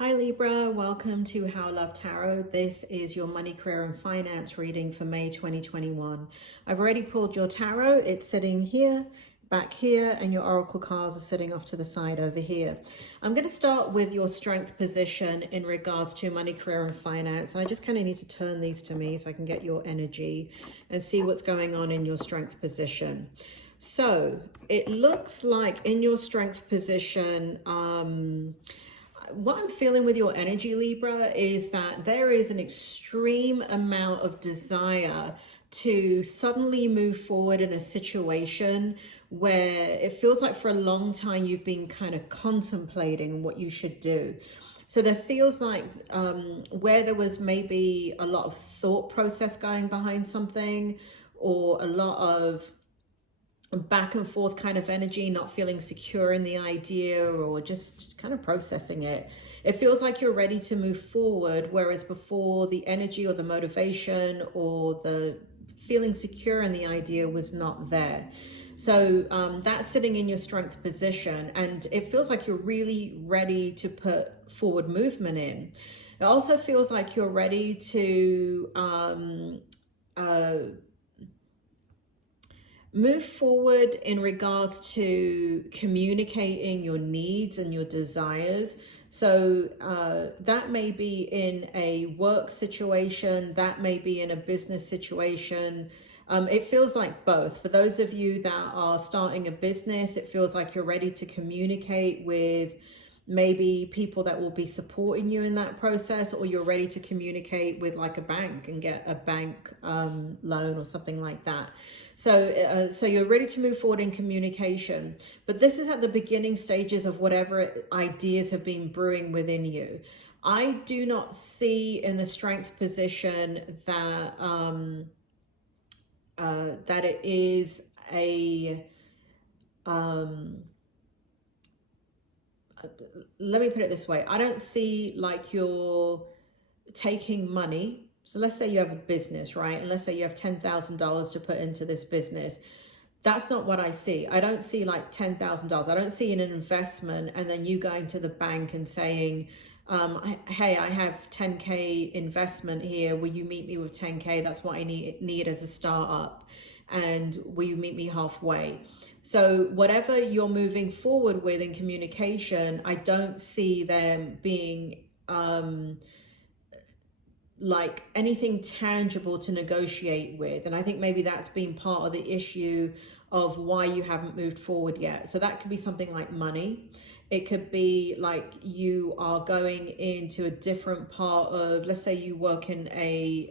Hi Libra, welcome to How Love Tarot. This is your money, career and finance reading for May 2021. I've already pulled your tarot. It's sitting here, back here, and your oracle cards are sitting off to the side over here. I'm going to start with your strength position in regards to money, career and finance. And I just kind of need to turn these to me so I can get your energy and see what's going on in your strength position. So it looks like in your strength position, what I'm feeling with your energy, Libra, is that there is an extreme amount of desire to suddenly move forward in a situation where it feels like for a long time you've been kind of contemplating what you should do. So there feels like where there was maybe a lot of thought process going behind something, or a lot of back and forth kind of energy, not feeling secure in the idea or just kind of processing it. It feels like you're ready to move forward, whereas before the energy or the motivation or the feeling secure in the idea was not there. So that's sitting in your strength position, and it feels like you're really ready to put forward movement in. It also feels like you're ready to move forward in regards to communicating your needs and your desires. So that may be in a work situation, that may be in a business situation. It feels like both. For those of you that are starting a business, it feels like you're ready to communicate with maybe people that will be supporting you in that process, or you're ready to communicate with like a bank and get a bank loan or something like that. So you're ready to move forward in communication, but this is at the beginning stages of whatever ideas have been brewing within you. I do not see in the strength position that that it is a let me put it this way. I don't see like you're taking money. So let's say you have a business, right? And let's say you have $10,000 to put into this business. That's not what I see. I don't see like $10,000. I don't see an investment and then you going to the bank and saying, hey, I have 10K investment here. Will you meet me with 10K? That's what I need as a startup. And will you meet me halfway? So whatever you're moving forward with in communication, I don't see them being like anything tangible to negotiate with. And I think maybe that's been part of the issue of why you haven't moved forward yet. So that could be something like money. It could be like you are going into a different part of, let's say you work in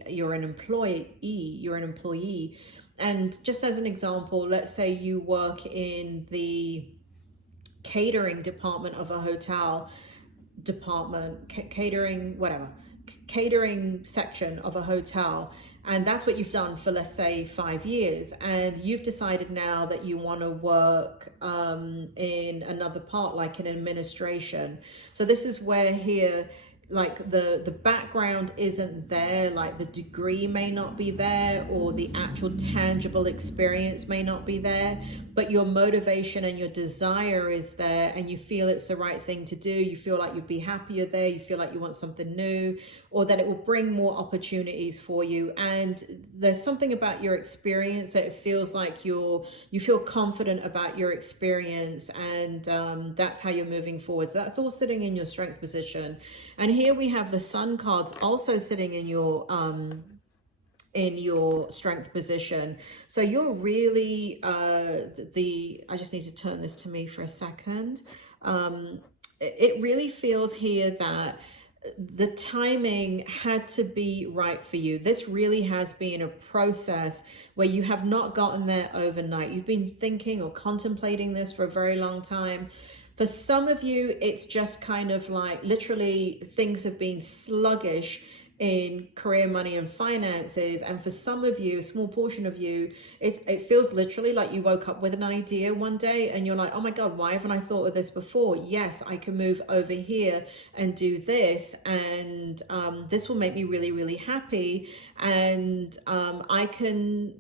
you're an employee. And just as an example, let's say you work in the catering department of a hotel department, catering section of a hotel, and that's what you've done for, let's say, 5 years, and you've decided now that you want to work in another part, like in administration. So this is where here, like the background isn't there, like the degree may not be there, or the actual tangible experience may not be there, but your motivation and your desire is there, and you feel it's the right thing to do. You feel like you'd be happier there. You feel like you want something new, or that it will bring more opportunities for you. And there's something about your experience that it feels like you feel confident about your experience, and that's how you're moving forward. So that's all sitting in your strength position. And here we have the Sun cards also sitting in your strength position. So you're really I just need to turn this to me for a second. It really feels here that the timing had to be right for you. This really has been a process where you have not gotten there overnight. You've been thinking or contemplating this for a very long time. For some of you, it's just kind of like literally things have been sluggish in career, money and finances. And for some of you, a small portion of you, it feels literally like you woke up with an idea one day and you're like, oh my God, why haven't I thought of this before? Yes, I can move over here and do this, and this will make me really, really happy, and I can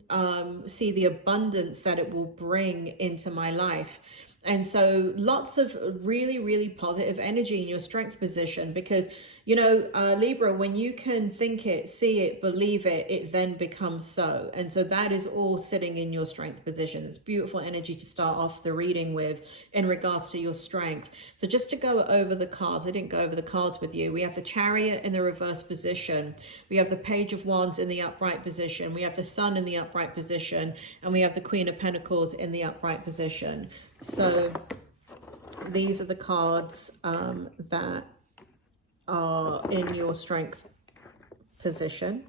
see the abundance that it will bring into my life. And so lots of really, really positive energy in your strength position, because, you know, Libra, when you can think it, see it, believe it, it then becomes so. And so that is all sitting in your strength position. It's beautiful energy to start off the reading with in regards to your strength. So just to go over the cards, I didn't go over the cards with you. We have the Chariot in the reverse position. We have the Page of Wands in the upright position. We have the Sun in the upright position. And we have the Queen of Pentacles in the upright position. So these are the cards that are in your strength position.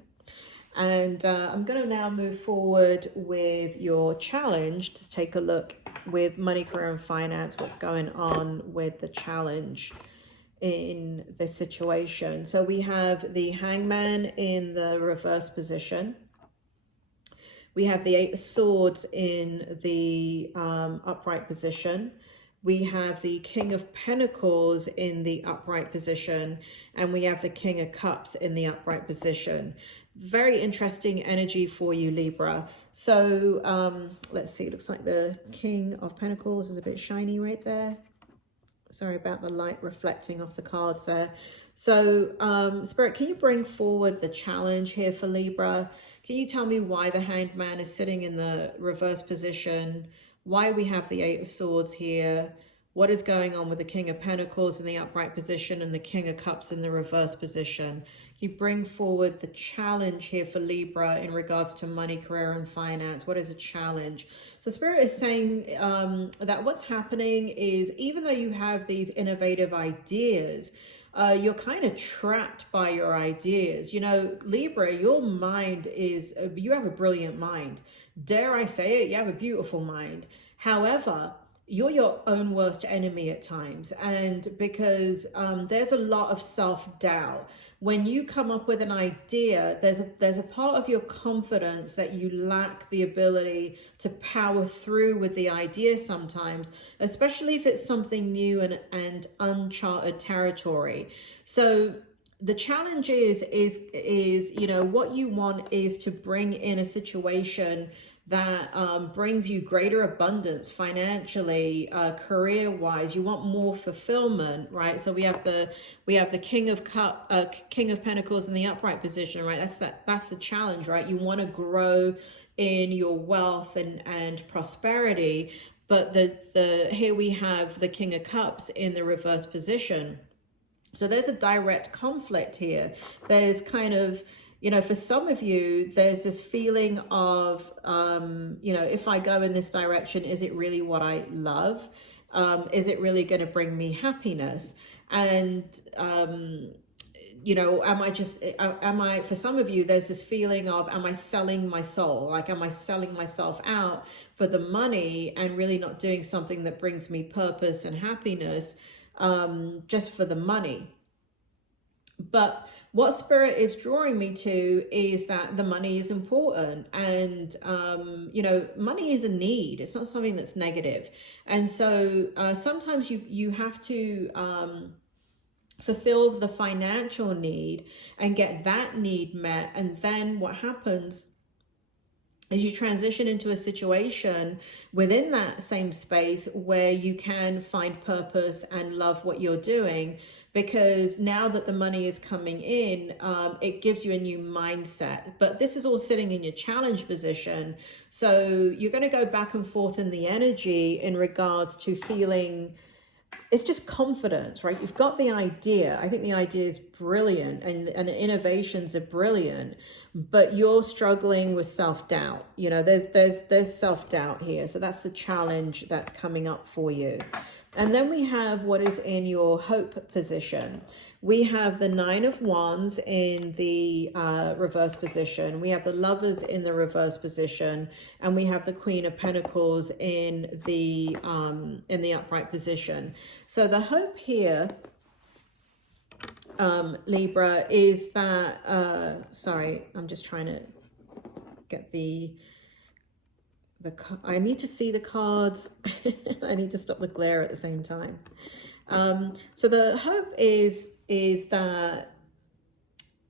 And I'm going to now move forward with your challenge to take a look with money, career, and finance, what's going on with the challenge in this situation. So we have the Hangman in the reverse position. We have the Eight of Swords in the upright position. We have the King of Pentacles in the upright position. And we have the King of Cups in the upright position. Very interesting energy for you, Libra. So let's see. It looks like the King of Pentacles is a bit shiny right there. Sorry about the light reflecting off the cards there. So Spirit, can you bring forward the challenge here for Libra? Can you tell me why the Hanged Man is sitting in the reverse position? Why we have the Eight of Swords here? What is going on with the King of Pentacles in the upright position and the King of Cups in the reverse position? Can you bring forward the challenge here for Libra in regards to money, career, and finance? What is a challenge? So Spirit is saying that what's happening is, even though you have these innovative ideas, you're kind of trapped by your ideas. You know, Libra, your mind is, you have a brilliant mind. Dare I say it, you have a beautiful mind. However, you're your own worst enemy at times. And because there's a lot of self-doubt. When you come up with an idea, there's a part of your confidence that you lack the ability to power through with the idea sometimes, especially if it's something new and uncharted territory. So the challenge is, you know, what you want is to bring in a situation that brings you greater abundance financially, career-wise. You want more fulfillment, right? So we have the King of Pentacles in the upright position, right? That's the challenge, right? You want to grow in your wealth and prosperity, but here we have the King of Cups in the reverse position. So there's a direct conflict here. There's kind of, you know, for some of you, there's this feeling of, you know, if I go in this direction, is it really what I love? Is it really going to bring me happiness? And, you know, for some of you, there's this feeling of, am I selling my soul? Like, am I selling myself out for the money and really not doing something that brings me purpose and happiness, just for the money? But what Spirit is drawing me to is that the money is important, and you know, money is a need. It's not something that's negative. And so sometimes you have to fulfill the financial need and get that need met, and then what happens is you transition into a situation within that same space where you can find purpose and love what you're doing, because now that the money is coming in, it gives you a new mindset. But this is all sitting in your challenge position. So you're going to go back and forth in the energy in regards to feeling, it's just confidence, right? You've got the idea. I think the idea is brilliant, and the innovations are brilliant, but you're struggling with self-doubt. You know, there's self-doubt here. So that's the challenge that's coming up for you. And then we have what is in your hope position. We have the Nine of Wands in the reverse position. We have the Lovers in the reverse position, and we have the Queen of Pentacles in the upright position. So the hope here, Libra, is that sorry, I'm just trying to get I need to see the cards. I need to stop the glare at the same time. So the hope is that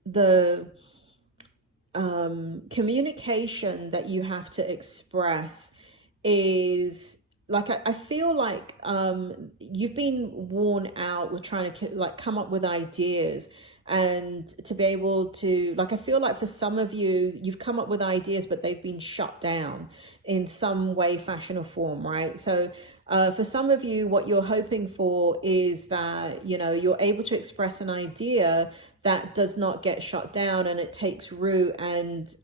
the communication that you have to express is like I feel like you've been worn out with trying to like come up with ideas, and to be able to, like, I feel like for some of you, you've come up with ideas, but they've been shut down in some way, fashion, or form, right? So for some of you, what you're hoping for is that, you know, you're able to express an idea that does not get shut down, and it takes root, and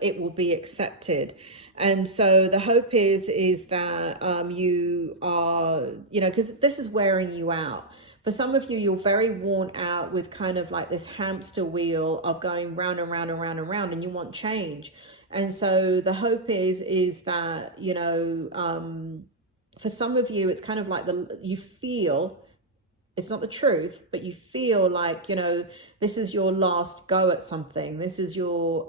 it will be accepted. And so the hope is that you are, you know, because this is wearing you out. For some of you, you're very worn out with kind of like this hamster wheel of going round and round and round and round, and you want change. And so the hope is that, you know, for some of you, it's kind of like you feel, it's not the truth, but you feel like, you know, this is your last go at something. This is your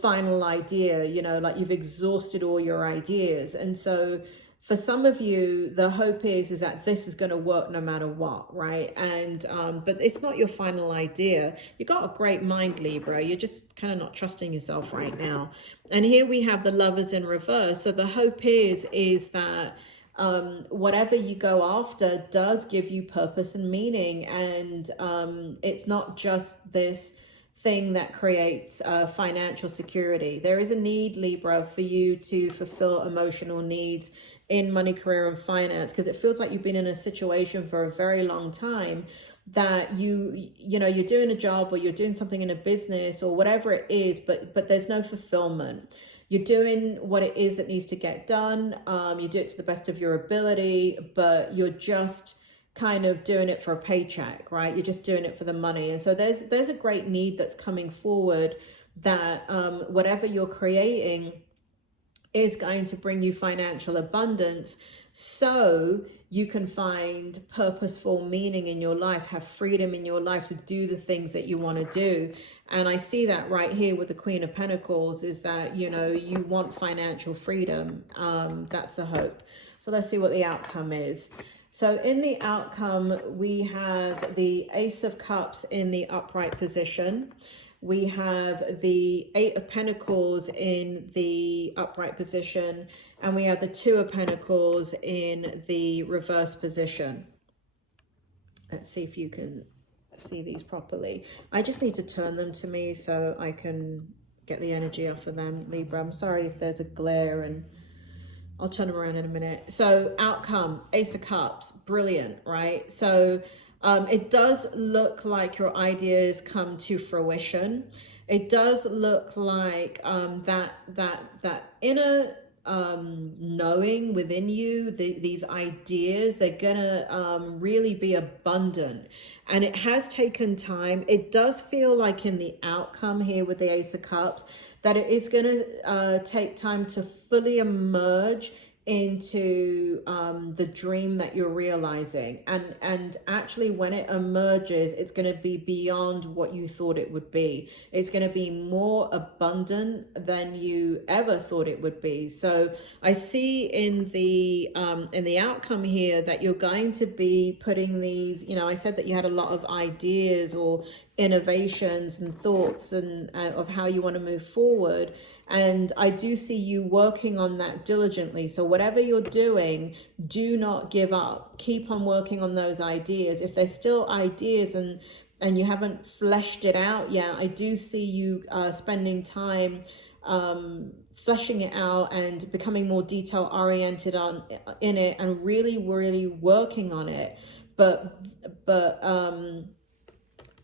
final idea, you know, like you've exhausted all your ideas. And so for some of you, the hope is that this is going to work no matter what, right? And but it's not your final idea. You got a great mind, Libra. You're just kind of not trusting yourself right now. And here we have the Lovers in reverse. So the hope is that whatever you go after does give you purpose and meaning, and it's not just this thing that creates financial security. There is a need, Libra, for you to fulfill emotional needs in money, career, and finance, because it feels like you've been in a situation for a very long time that you know, you're doing a job, or you're doing something in a business or whatever it is, but there's no fulfillment. You're doing what it is that needs to get done. You do it to the best of your ability, but you're just kind of doing it for a paycheck, right? You're just doing it for the money. And so there's a great need that's coming forward that whatever you're creating is going to bring you financial abundance, so you can find purposeful meaning in your life, have freedom in your life to do the things that you want to do. And I see that right here with the Queen of Pentacles, is that, you know, you want financial freedom. That's the hope. So let's see what the outcome is. So in the outcome, we have the Ace of Cups in the upright position. We have the Eight of Pentacles in the upright position, and we have the Two of Pentacles in the reverse position. Let's see if you can see these properly. I just need to turn them to me so I can get the energy off of them, Libra. I'm sorry if there's a glare, and I'll turn them around in a minute. So outcome, Ace of Cups, brilliant, right? So it does look like your ideas come to fruition. It does look like that inner knowing within you, these ideas, they're gonna really be abundant. And it has taken time. It does feel like in the outcome here with the Ace of Cups that it is going to take time to fully emerge into the dream that you're realizing, and actually when it emerges, it's going to be beyond what you thought it would be. It's going to be more abundant than you ever thought it would be. So I see in the outcome here that you're going to be putting these, you know, I said that you had a lot of ideas or innovations and thoughts and of how you want to move forward. And I do see you working on that diligently. So whatever you're doing, do not give up. Keep on working on those ideas. If there's still ideas and you haven't fleshed it out yet, I do see you spending time fleshing it out and becoming more detail oriented in it, and really working on it. But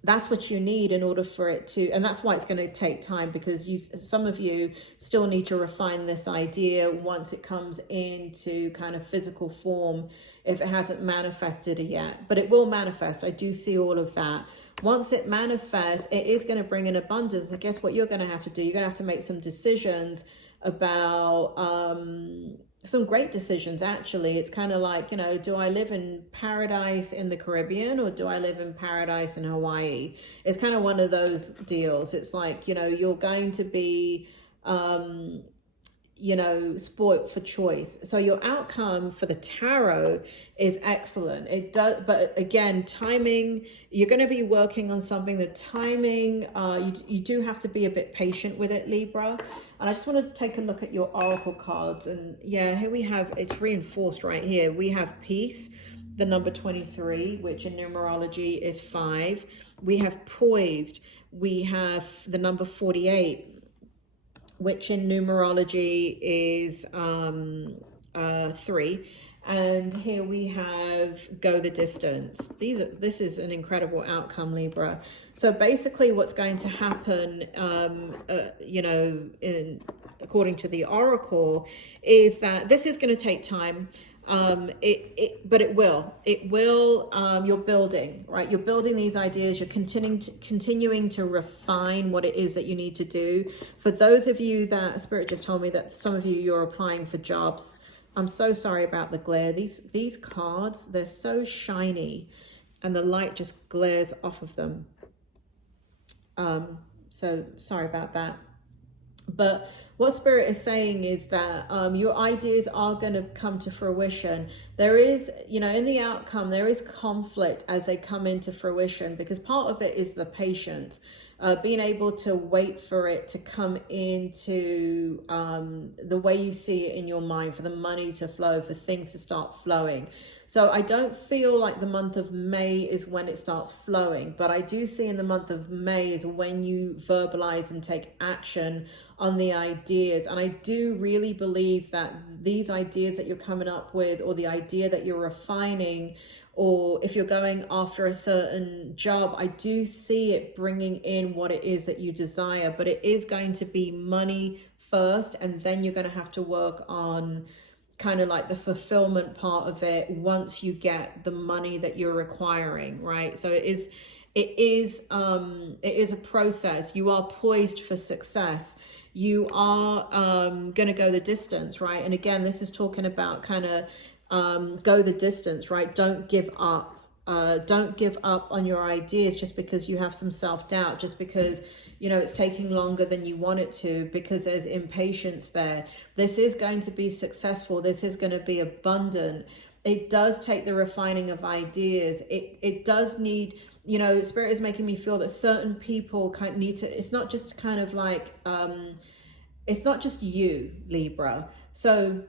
that's what you need in order for it to, and that's why it's going to take time, because some of you still need to refine this idea once it comes into kind of physical form, if it hasn't manifested yet. But it will manifest. I do see all of that. Once it manifests, it is going to bring in abundance. And guess what you're going to have to do? You're going to have to make some decisions about some great decisions, actually. It's kind of like, you know, do I live in paradise in the Caribbean, or do I live in paradise in Hawaii? It's kind of one of those deals. It's like, you know, you're going to be you know, spoilt for choice. So your outcome for the tarot is excellent. It does, but again, timing, you're going to be working on something. The timing, you do have to be a bit patient with it, Libra. And I just want to take a look at your oracle cards. And yeah, here we have, it's reinforced right here. We have peace, the number 23, which in numerology is 5. We have poised. We have the number 48, which in numerology is 3. And here we have go the distance. This is an incredible outcome, Libra. So basically what's going to happen, you know, according to the oracle, is that this is going to take time. But it will, you're building, right? You're building these ideas. You're continuing to refine what it is that you need to do. For those of you that Spirit just told me that some of you're applying for jobs. I'm so sorry about the glare. These cards, they're so shiny and the light just glares off of them. So sorry about that. But what Spirit is saying is that your ideas are going to come to fruition. There is, you know, in the outcome, there is conflict as they come into fruition, because part of it is the patience. Being able to wait for it to come into the way you see it in your mind, for the money to flow, for things to start flowing. So I don't feel like the month of May is when it starts flowing, but I do see in the month of May is when you verbalize and take action on the ideas. And I do really believe that these ideas that you're coming up with, or the idea that you're refining, or if you're going after a certain job, I do see it bringing in what it is that you desire, but it is going to be money first, and then you're going to have to work on kind of like the fulfillment part of it once you get the money that you're requiring, right? So it is a process. You are poised for success. You are going to go the distance, right? And again, this is talking about kind of go the distance, right? Don't give up. Don't give up on your ideas just because you have some self-doubt, just because, you know, it's taking longer than you want it to, because there's impatience there. This is going to be successful. This is going to be abundant. It does take the refining of ideas. It does need, you know, Spirit is making me feel that certain people kind of need to, it's not just kind of like, it's not just you, Libra. So,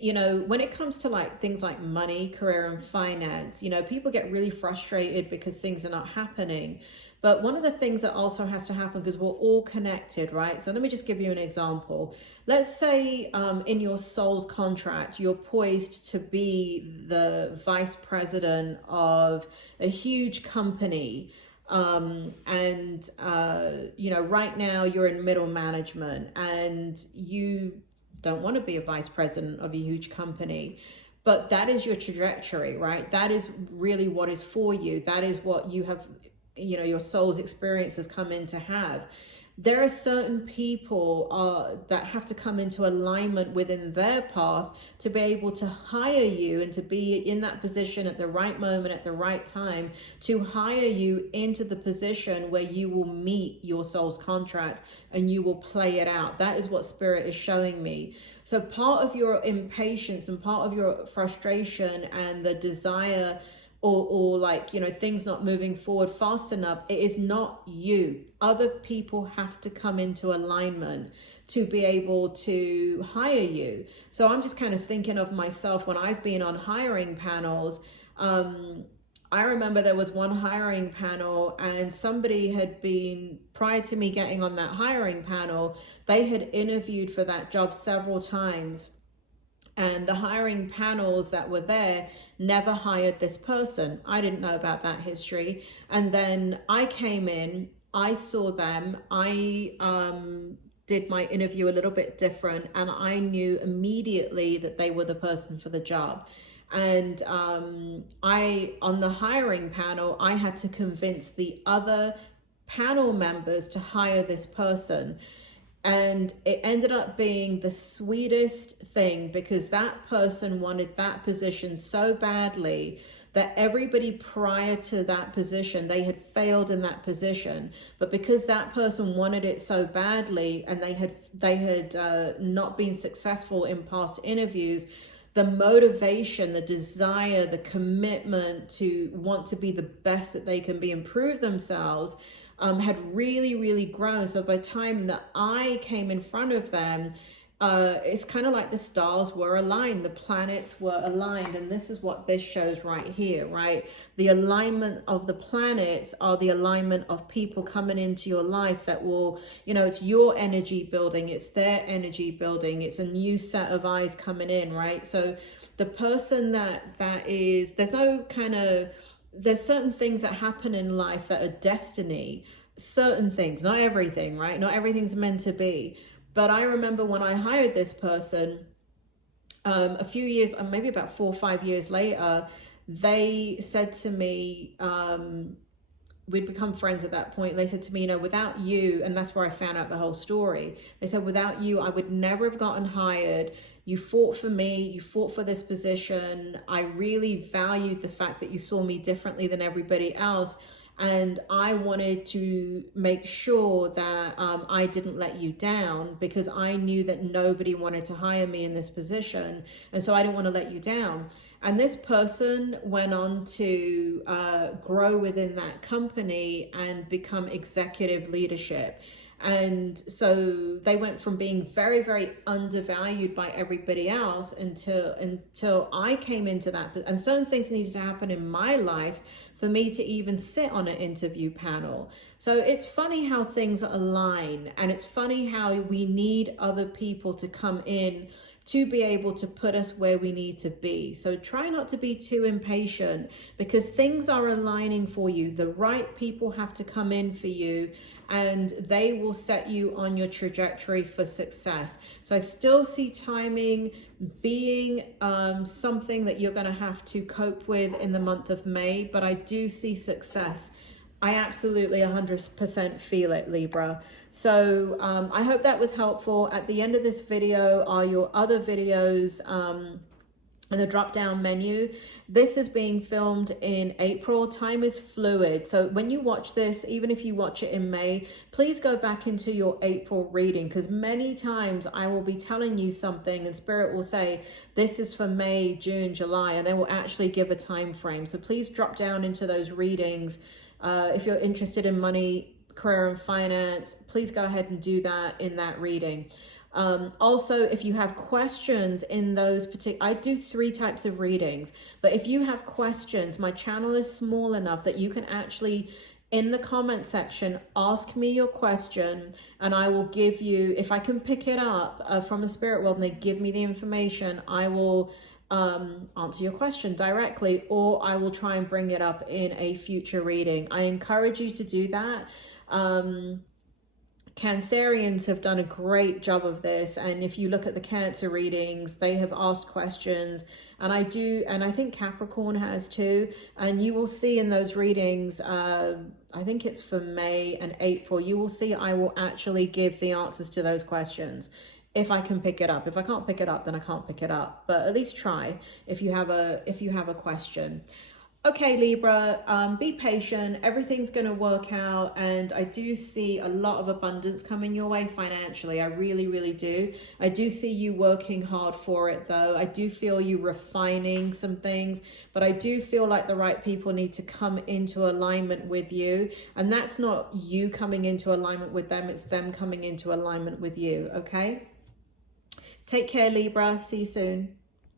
you know, when it comes to like things like money, career and finance, you know, people get really frustrated because things are not happening. But one of the things that also has to happen, because we're all connected, right? So let me just give you an example. Let's say in your soul's contract, you're poised to be the vice president of a huge company. You know, right now you're in middle management and you don't want to be a vice president of a huge company, but that is your trajectory, right? That is really what is for you. That is what you have, you know, your soul's experience has come in to have. There are certain people that have to come into alignment within their path to be able to hire you and to be in that position at the right moment, at the right time, to hire you into the position where you will meet your soul's contract and you will play it out. That is what Spirit is showing me. So part of your impatience and part of your frustration and the desire or like, you know, things not moving forward fast enough, it is not you. Other people have to come into alignment to be able to hire you. So I'm just kind of thinking of myself when I've been on hiring panels. I remember there was one hiring panel and somebody had been, prior to me getting on that hiring panel, they had interviewed for that job several times. And the hiring panels that were there never hired this person. I didn't know about that history. And then I came in, I saw them, I did my interview a little bit different, and I knew immediately that they were the person for the job. And on the hiring panel, I had to convince the other panel members to hire this person. And it ended up being the sweetest thing, because that person wanted that position so badly that everybody prior to that position, they had failed in that position. But because that person wanted it so badly and they had not been successful in past interviews, the motivation, the desire, the commitment to want to be the best that they can be, improve themselves, had really grown. So by the time that I came in front of them, it's kind of like the stars were aligned, the planets were aligned, and this is what this shows right here, right? The alignment of the planets are the alignment of people coming into your life that will, you know, it's your energy building, it's their energy building, it's a new set of eyes coming in, right? So the person that is, there's no kind of, there's certain things that happen in life that are destiny, certain things, not everything, right? Not everything's meant to be. But I remember when I hired this person, a few years, maybe about 4 or 5 years later, they said to me, we'd become friends at that point. They said to me, you know, without you, and that's where I found out the whole story. They said, without you, I would never have gotten hired. You fought for me, you fought for this position. I really valued the fact that you saw me differently than everybody else. And I wanted to make sure that I didn't let you down, because I knew that nobody wanted to hire me in this position. And so I didn't want to let you down. And this person went on to grow within that company and become executive leadership. And so they went from being very undervalued by everybody else until I came into that. And certain things needed to happen in my life for me to even sit on an interview panel. So it's funny how things align, and it's funny how we need other people to come in to be able to put us where we need to be. So try not to be too impatient, because things are aligning for you. The right people have to come in for you, and they will set you on your trajectory for success. So I still see timing being something that you're going to have to cope with in the month of May, but I do see success. I absolutely 100% feel it, Libra. So I hope that was helpful. At the end of this video are your other videos in the drop down menu. This is being filmed in April. Time is fluid. So when you watch this, even if you watch it in May, please go back into your April reading, because many times I will be telling you something and Spirit will say, this is for May, June, July, and they will actually give a time frame. So please drop down into those readings. If you're interested in money, career and finance, please go ahead and do that in that reading. Also, if you have questions in those I do 3 types of readings, but if you have questions, my channel is small enough that you can actually, in the comment section, ask me your question, and I will give you, if I can pick it up from the spirit world and they give me the information, I will answer your question directly, or I will try and bring it up in a future reading. I encourage you to do that. Cancerians have done a great job of this, and if you look at the Cancer readings, they have asked questions, and I think Capricorn has too, and you will see in those readings, I think it's for May and April, you will see I will actually give the answers to those questions if I can pick it up. If I can't pick it up, then I can't pick it up, but at least try if you have a question. Okay, Libra, be patient. Everything's going to work out. And I do see a lot of abundance coming your way financially. I really do. I do see you working hard for it, though. I do feel you refining some things, but I do feel like the right people need to come into alignment with you. And that's not you coming into alignment with them. It's them coming into alignment with you. Okay? Take care, Libra. See you soon.